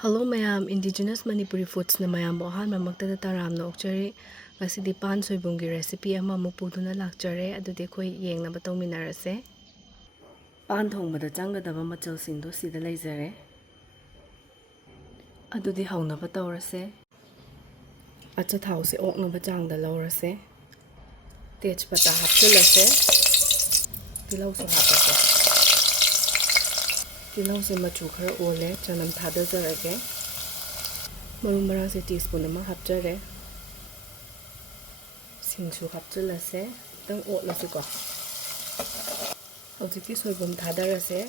Hello mayam, indigenous Manipuri foods na mayam bohan mamakta taram na okchari ngasidi pan soibum gi recipe ama mupuduna lakchare adude khoi yengna batong minarase pan thongba da changa daba machal singdo sida leizare adudi hauna batawrase acha thau se okna bachang da lawrase tej pata hapchulase tilau so hapase tilau se machu khar ole chanam thada jarage maru marang se teaspoon ama hapjare singsu hapchulase tang otlase ko hojiki soibum thadarase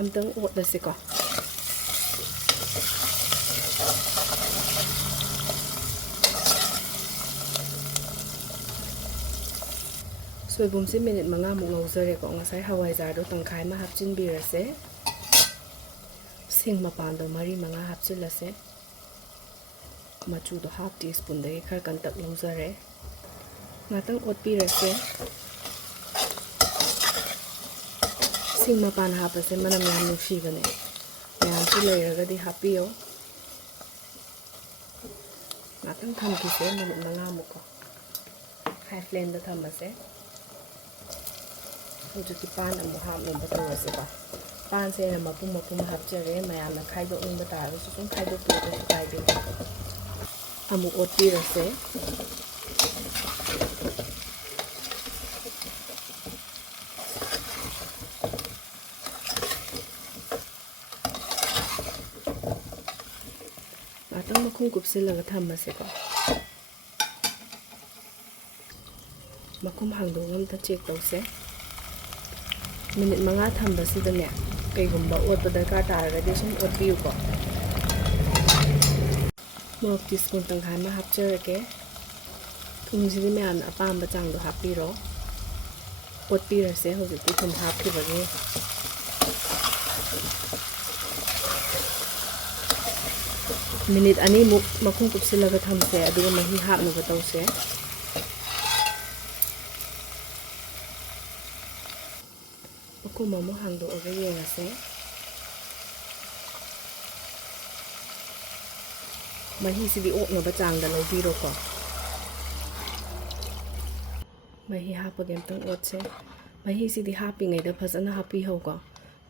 amtang otlase ko soibum se minute manga muk ngawjare ko ngasai hawaijar do tangkhai ma hapchin birase sing mapan do mari manga hapchilase machu do half teaspoon dagi khar kantak lawjare ngatang otpirase sing mapan hapase manam yam nuksibane yam chu leiragadi hapiyo ngatang thamkise minute manga muk ko high flame da thamase hojiki pan amu hapno batawase ba pan se na mapum hapjare mayam na khaidok ning bataro sum khaidok to kaide amu otpirase atang makhung kupsilaga thamase ko makhum hangdongam ta check tause minute manga thambasidane kaigumba otpa darkar taragadi sum otpiyu ko morok teaspoon tangkhai ma hapjarake thumsidi mayam na apamba changdo hapiro otpirase hojiki thum hapkhibagi minute ani muk makhung kupsilaga thamse aduga mahi hapna batawse makhum hangdo oga yengase mahi sidi okna bachang da lobiro ko mahi hapagem tang otse mahi sidi happy ngai da phasana happy ho ko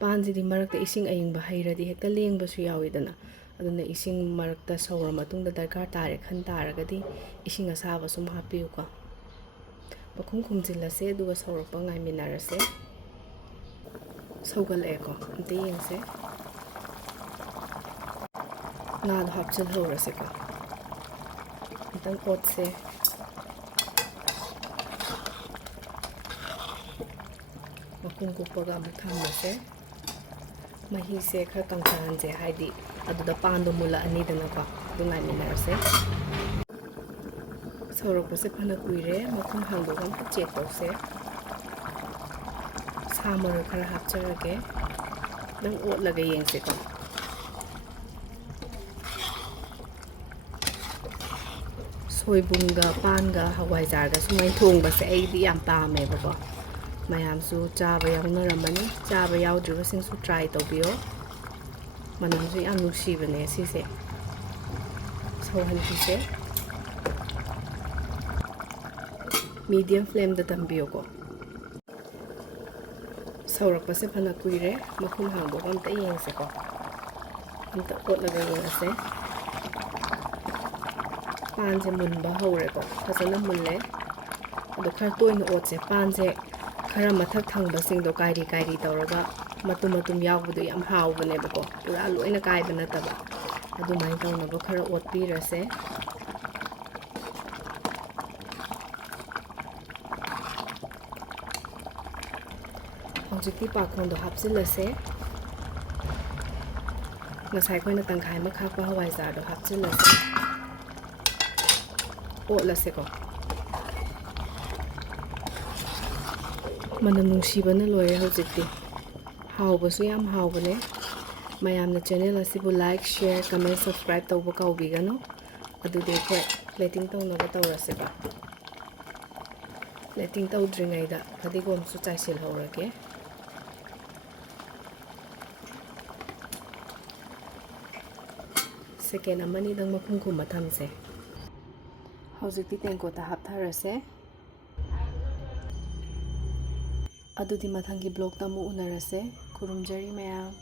pan sidi marakta ising aying ba hairadi hekta leng ba su yawidana aduna ising marakta sawra matungda darkar tare khan taragadi ising asaba sum happy ko makhum khumjilase duga sawrakpa ngai minarase saugal eko ante yengse nga do hapchal horase ko itang otse makhum kupaga muthamase mahi se khar kangkanje haidi aduda pando mula ani dana ko dungai minarase saurakpase phana kuire makhum hangdogam check tause samar khar hapcharage dang otlaga yengse ko soibumga panga hawaijarga sumai thongba se aidi yam pame bako mayam su chaba yawnaramani chaba yawdriba sing su try tawbiyo manam su yam nuksibane sise sauhankise medium flame da tambiyo ko saurakpase phana kuire makhum hangdog amta yengse ko amta otlaga yengase panse munba hore ko phasana mulle ado khar toina otse panse khara mathak thangba singdo kairi tawraga matum yawbudu yam hawbane bako pura loina kaiba nataba adu mai tawna bo khara otpirase hojiki pakhongdo hapsilase ngasai khoina tangkhai ma khakpa hawaijar do hapsilase otlase ko manam nungsibana loire hojikti hawbasu yam hawbane mayamna channel asibu like share comment subscribe tawba kawbigano adude khoi plating tawna tawrase ba plating tawdringai da fadigom su chaisil horage ꯁꯦꯀꯦꯟ ꯑꯃꯅꯤꯗꯪ ꯃꯈꯨꯝ ꯈꯨꯝꯕ ꯊꯝꯁꯦ ꯍꯧꯖꯤꯛꯇꯤ ꯇꯦꯡꯀꯣꯠꯇ ꯍꯥꯞꯊꯔꯁꯦ ꯑꯗꯨꯗꯤ ꯃꯊꯪꯒꯤ ꯕ꯭ꯂꯣꯛꯇ ꯑꯃꯨꯛ ꯎꯅꯔꯁꯦ ꯈꯨꯔꯨꯝꯖꯔꯤ ꯃꯌꯥꯝ